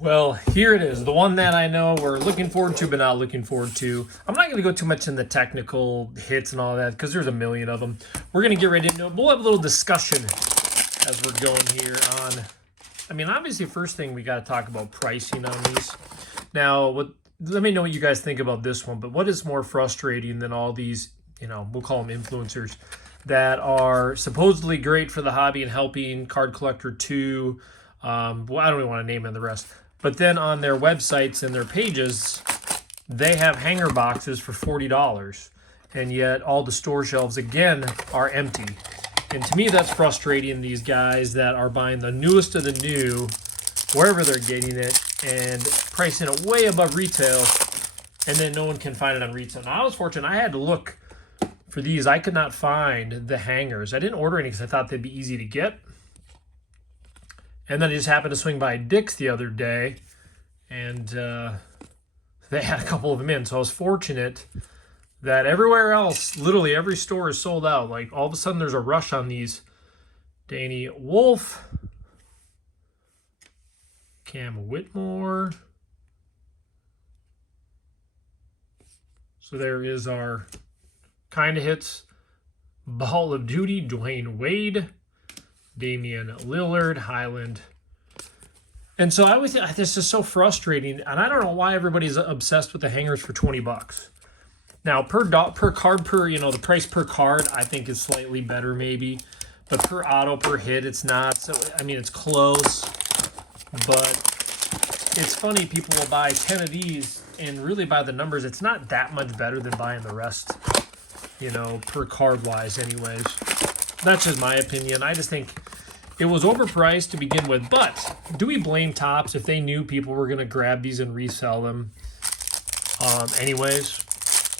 Well, here it is. The one that I know we're looking forward to, but not looking forward to. I'm not going to go too much in the technical hits and all that because there's a million of them. We're going to get right into it. We'll have a little discussion as we're going here on. I mean, obviously, first thing we got to talk about pricing on these. Now, let me know what you guys think about this one. But what is more frustrating than all these, we'll call them influencers that are supposedly great for the hobby and helping Card Collector 2. Well, I don't even want to name it the rest. But then on their websites and their pages, they have hanger boxes for $40. And yet all the store shelves, again, are empty. And to me, that's frustrating, these guys that are buying the newest of the new, wherever they're getting it, and pricing it way above retail, and then no one can find it on retail. Now, I was fortunate. I had to look for these. I could not find the hangers. I didn't order any because I thought they'd be easy to get. And then I just happened to swing by Dick's the other day, and they had a couple of them in. So I was fortunate that everywhere else, literally every store is sold out. Like all of a sudden there's a rush on these. Danny Wolf, Cam Whitmore. So there is our kind of hits. Ball of Duty, Dwayne Wade. Damian Lillard, Highland. And so I always think this is so frustrating, and I don't know why everybody's obsessed with the hangers for $20. Now, per card, the price per card, I think is slightly better maybe, but per auto, per hit, it's not. So, I mean, it's close, but it's funny, people will buy 10 of these, and really by the numbers, it's not that much better than buying the rest, per card-wise anyways. That's just my opinion. I just think it was overpriced to begin with. But do we blame Topps if they knew people were going to grab these and resell them? Anyways,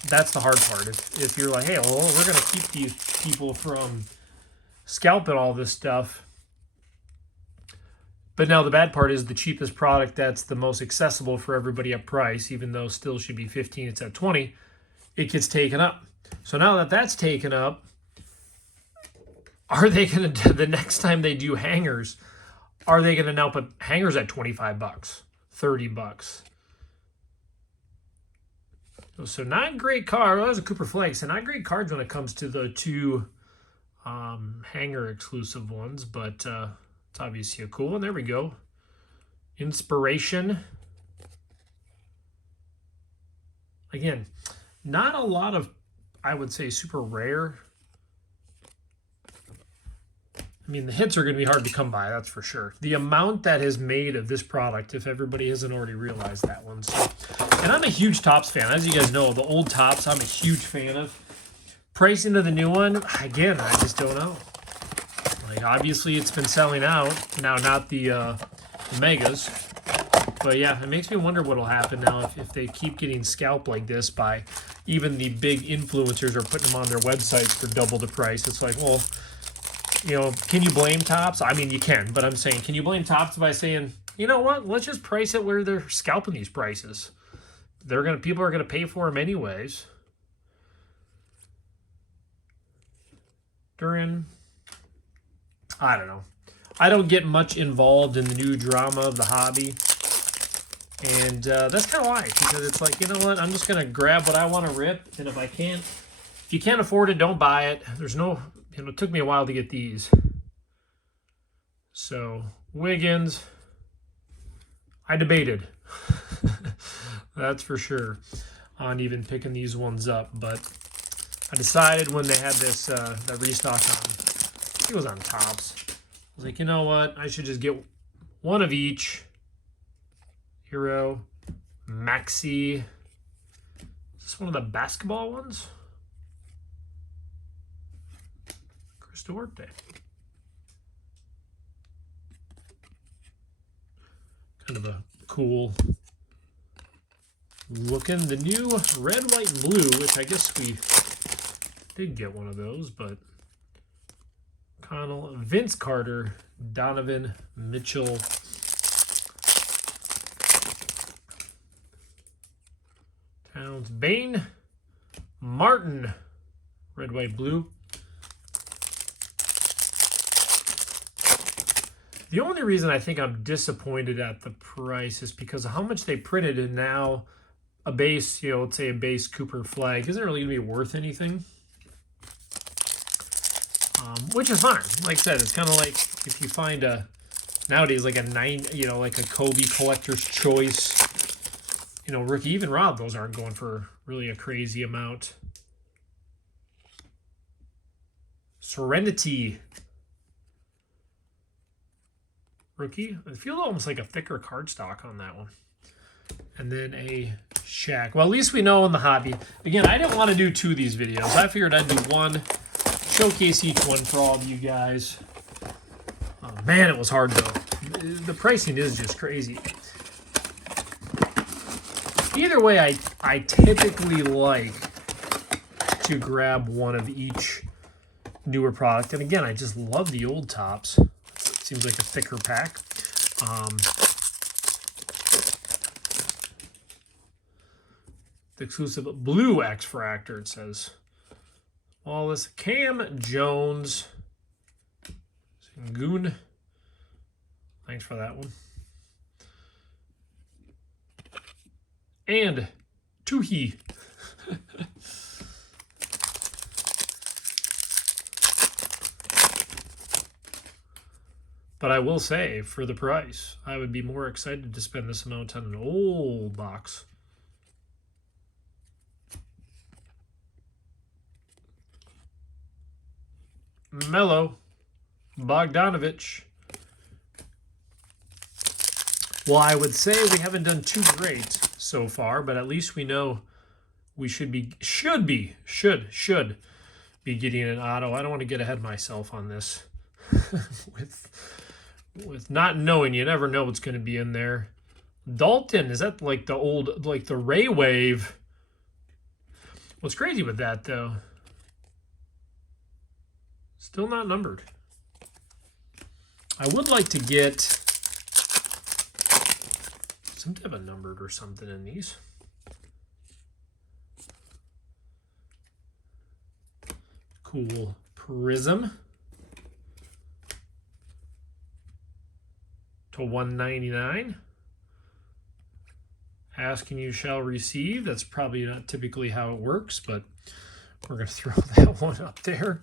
that's the hard part. If you're like, hey, well, we're going to keep these people from scalping all this stuff. But now the bad part is the cheapest product that's the most accessible for everybody at price, even though still should be 15, it's at 20, it gets taken up. So now that that's taken up, are they going to, the next time they do hangers, are they going to now put hangers at $25, $30? So not great card. Well, that was a Cooper Flake. So not great cards when it comes to the two hanger exclusive ones, but it's obviously a cool one. There we go. Inspiration. Again, not a lot of, I would say, super rare. I mean, the hits are going to be hard to come by, that's for sure. The amount that is made of this product, if everybody hasn't already realized that one. So, and I'm a huge Topps fan. As you guys know, the old Topps, I'm a huge fan of. Pricing of the new one, again, I just don't know. Like, obviously, it's been selling out. Now, not the megas. But, yeah, it makes me wonder what will happen now if they keep getting scalped like this by even the big influencers are putting them on their websites for double the price. It's like, well, can you blame Topps? I mean, you can, but I'm saying, can you blame Topps by saying, you know what, let's just price it where they're scalping these prices. People are gonna pay for them anyways. Durin, I don't know. I don't get much involved in the new drama of the hobby, and that's kind of why. Because it's like, you know what, I'm just gonna grab what I want to rip, and if you can't afford it, don't buy it. There's no. It took me a while to get these. So, Wiggins, I debated. That's for sure on even picking these ones up. But I decided when they had this that restock on, it was on Topps. I was like, you know what? I should just get one of each. Hero, Maxi. Is this one of the basketball ones? Duarte. Kind of a cool looking. The new red, white, and blue, which I guess we did get one of those, but Connell, Vince Carter, Donovan Mitchell, Towns, Bain, Martin, red, white, blue. The only reason I think I'm disappointed at the price is because of how much they printed, and now a base, let's say a base Cooper flag isn't really going to be worth anything. Which is fine. Like I said, it's kind of like if you find nowadays like a like a Kobe collector's choice, rookie, even Rob, those aren't going for really a crazy amount. Serenity rookie. I feel almost like a thicker cardstock on that one. And then a Shaq. Well, at least we know in the hobby. Again, I didn't want to do 2 of these videos. I figured I'd do 1, showcase each one for all of you guys. Oh, man, it was hard, though. The pricing is just crazy. Either way, I typically like to grab one of each newer product. And again, I just love the old tops. It seems like a thicker pack. The exclusive blue X-Fractor, it says. Wallace, Cam Jones, Goon. Thanks for that one. And Tuhi. But I will say, for the price, I would be more excited to spend this amount on an old box. Melo Bogdanovich. Well, I would say we haven't done too great so far, but at least we know we should be getting an auto. I don't want to get ahead of myself on this. with not knowing, you never know what's going to be in there. Dalton, is that like the old, like the Ray Wave? What's crazy with that, though? Still not numbered. I would like to get some type of numbered or something in these. Cool Prism to 199. Ask and you shall receive. That's probably not typically how it works, but we're going to throw that one up there.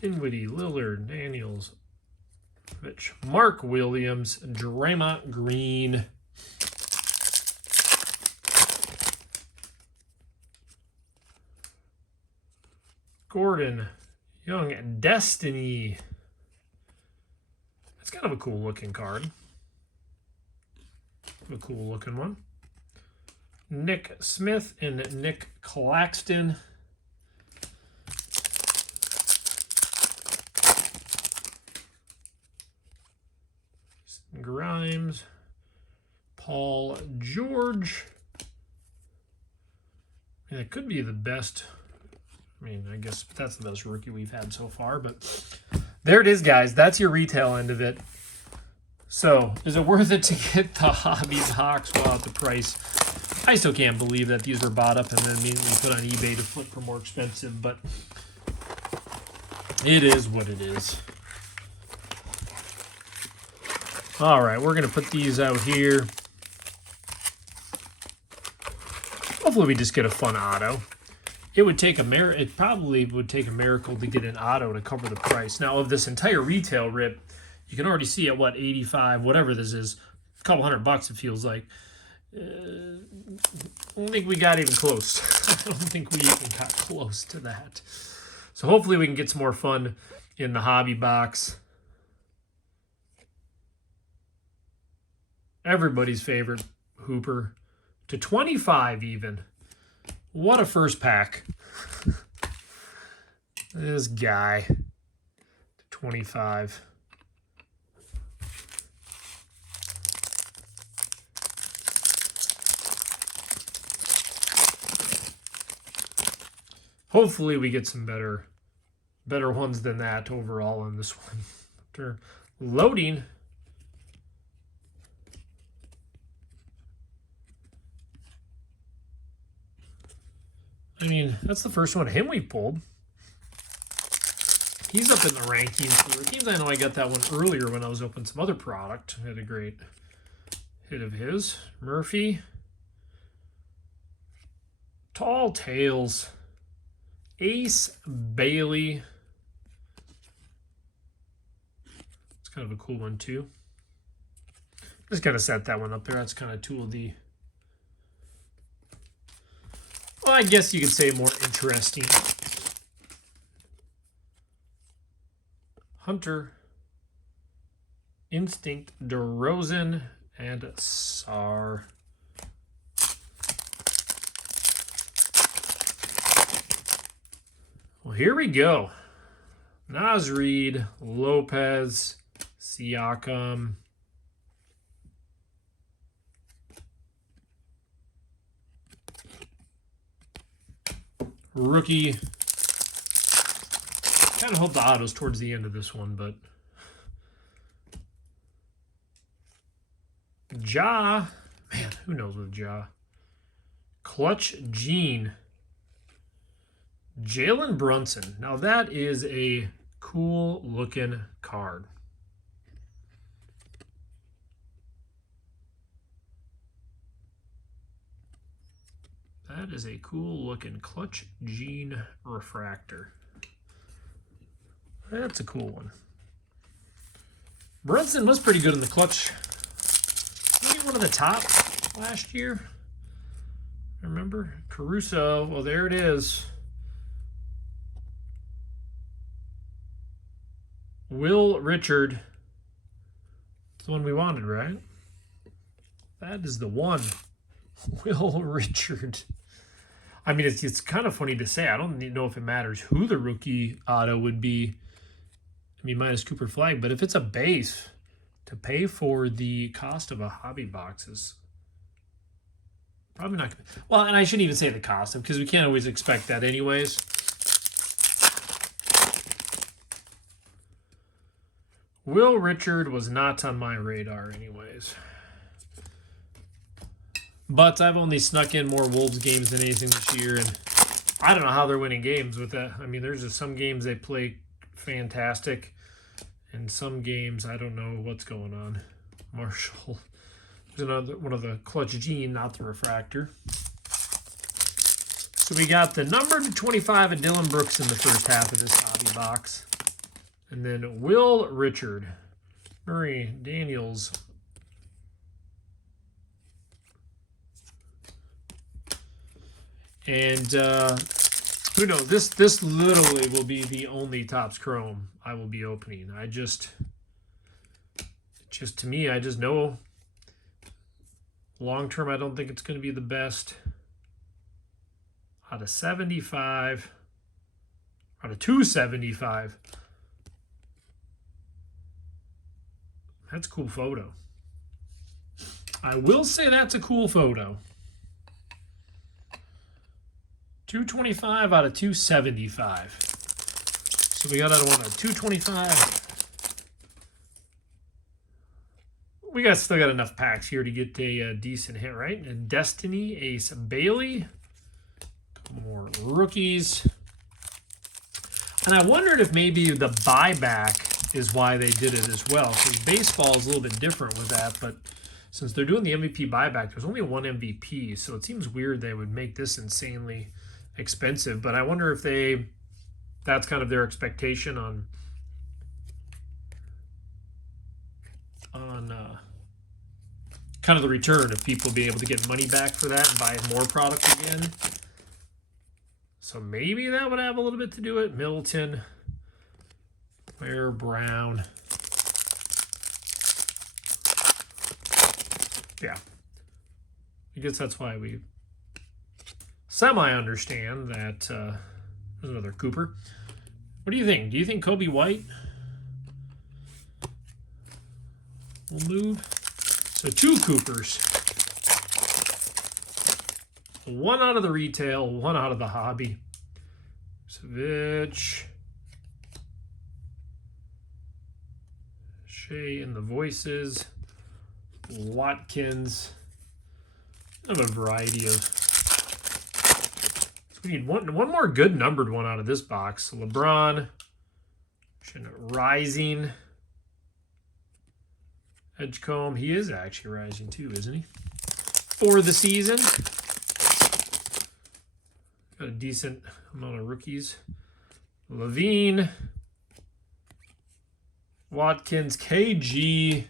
Dinwiddie, Lillard, Daniels, Rich, Mark Williams, Draymond Green. Gordon, Young, Destiny. That's kind of a cool looking card. A cool looking one. Nick Smith and Nick Claxton. Grimes, Paul George. I mean, it could be the best. I mean, I guess that's the best rookie we've had so far, but there it is, guys. That's your retail end of it. So, is it worth it to get the hobby box while at the price? I still can't believe that these were bought up and then immediately put on eBay to flip for more expensive, but it is what it is. All right, we're going to put these out here. Hopefully we just get a fun auto. It probably would take a miracle to get an auto to cover the price. Now, of this entire retail rip, you can already see at what, 85, whatever this is, a couple $100 it feels like. I don't think we got even close. I don't think we even got close to that. So hopefully we can get some more fun in the hobby box. Everybody's favorite Hooper to 25 even. What a first pack. This guy to 25. Hopefully we get some better ones than that overall on this one. After loading. I mean, that's the first one of him we pulled. He's up in the rankings for rookies. I know I got that one earlier when I was opening some other product. I had a great hit of his. Murphy. Tall Tales. Ace Bailey. It's kind of a cool one too. Just kind of set that one up there. That's kind of two of the, well, I guess you could say more interesting. Hunter, Instinct, DeRozan, and Sar. Well, here we go. Naz Reid, Lopez, Siakam. Rookie. Kind of hope the autos towards the end of this one, but Ja, man, who knows with Ja? Clutch Gene, Jalen Brunson. Now that is a cool looking card. That is a cool looking Clutch Gene refractor. That's a cool one. Brunson was pretty good in the clutch. Maybe one of the top last year. Remember? Caruso. Well, there it is. Will Richard. It's the one we wanted, right? That is the one. Will Richard. I mean, it's kind of funny to say. I don't know if it matters who the rookie auto would be. I mean, minus Cooper Flag, but if it's a base to pay for the cost of a hobby box is probably not going to. Well, and I shouldn't even say the cost because we can't always expect that anyways. Will Richard was not on my radar anyways. But I've only snuck in more Wolves games than anything this year, and I don't know how they're winning games with that. I mean, there's just some games they play fantastic, and some games I don't know what's going on. Marshall. There's another one of the Clutch Gene, not the refractor. So we got the number to 25 of Dylan Brooks in the first half of this hobby box. And then Will Richard, Murray Daniels, and who knows? This literally will be the only Topps Chrome I will be opening. To me, I just know long term I don't think it's going to be the best. Out of 75, out of 275. That's a cool photo. I will say that's a cool photo. 225 out of 275. So we got out of one of 225. We still got enough packs here to get a decent hit, right? And Destiny, Ace Bailey. Couple more rookies. And I wondered if maybe the buyback is why they did it as well. Because baseball is a little bit different with that, but since they're doing the MVP buyback, there's only one MVP, so it seems weird they would make this insanely expensive. But I wonder if that's kind of their expectation on kind of the return of people being able to get money back for that and buy more product again. So maybe that would have a little bit to do with it. Middleton, Ware, Brown. Yeah. I guess that's why we semi-understand that. There's another Cooper. What do you think? Do you think Kobe White will move? So 2 Coopers. 1 out of the retail, 1 out of the hobby. Savage. Shea in the voices. Watkins. I have a variety of. So we need one more good numbered one out of this box. LeBron, Rising. Edgecombe. He is actually rising too, isn't he? For the season. Got a decent amount of rookies. Levine. Watkins. KG.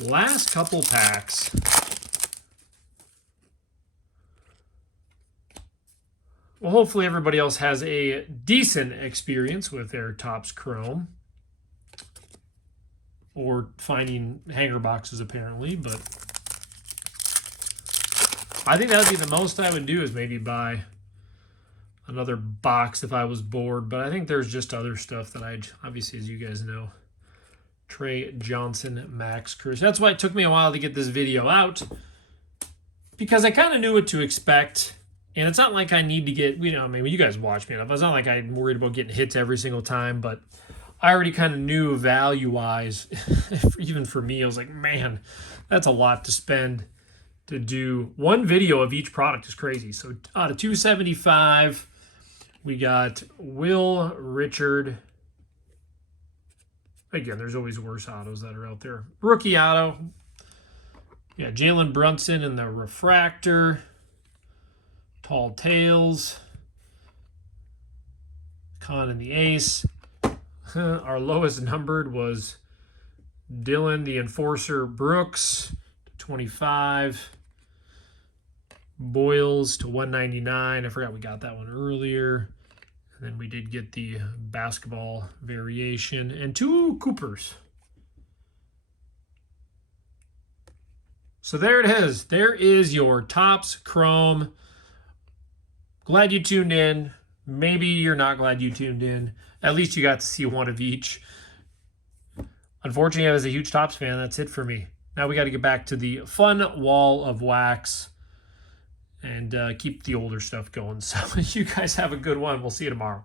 Last couple packs. Well, hopefully everybody else has a decent experience with their Topps Chrome. Or finding hanger boxes, apparently. But I think that would be the most I would do, is maybe buy another box if I was bored. But I think there's just other stuff that I'd, obviously, as you guys know, Trey Johnson, Max Cruz. That's why it took me a while to get this video out, because I kind of knew what to expect. And it's not like I need to get, you know, I mean, you guys watch me enough. It's not like I'm worried about getting hits every single time, but I already kind of knew value-wise, even for me, I was like, man, that's a lot to spend to do one video of each product is crazy. So out of 275, we got Will Richard. Again, there's always worse autos that are out there. Rookie auto. Yeah, Jalen Brunson in the refractor. Tall Tales. Con in the ace. Our lowest numbered was Dylan the Enforcer Brooks to 25. Boyles to 199. I forgot we got that one earlier. And then we did get the basketball variation. And 2 Coopers. So there it is. There is your Topps Chrome. Glad you tuned in. Maybe you're not glad you tuned in. At least you got to see one of each. Unfortunately, I was a huge Topps fan. That's it for me. Now we got to get back to the fun wall of wax and keep the older stuff going. So you guys have a good one. We'll see you tomorrow.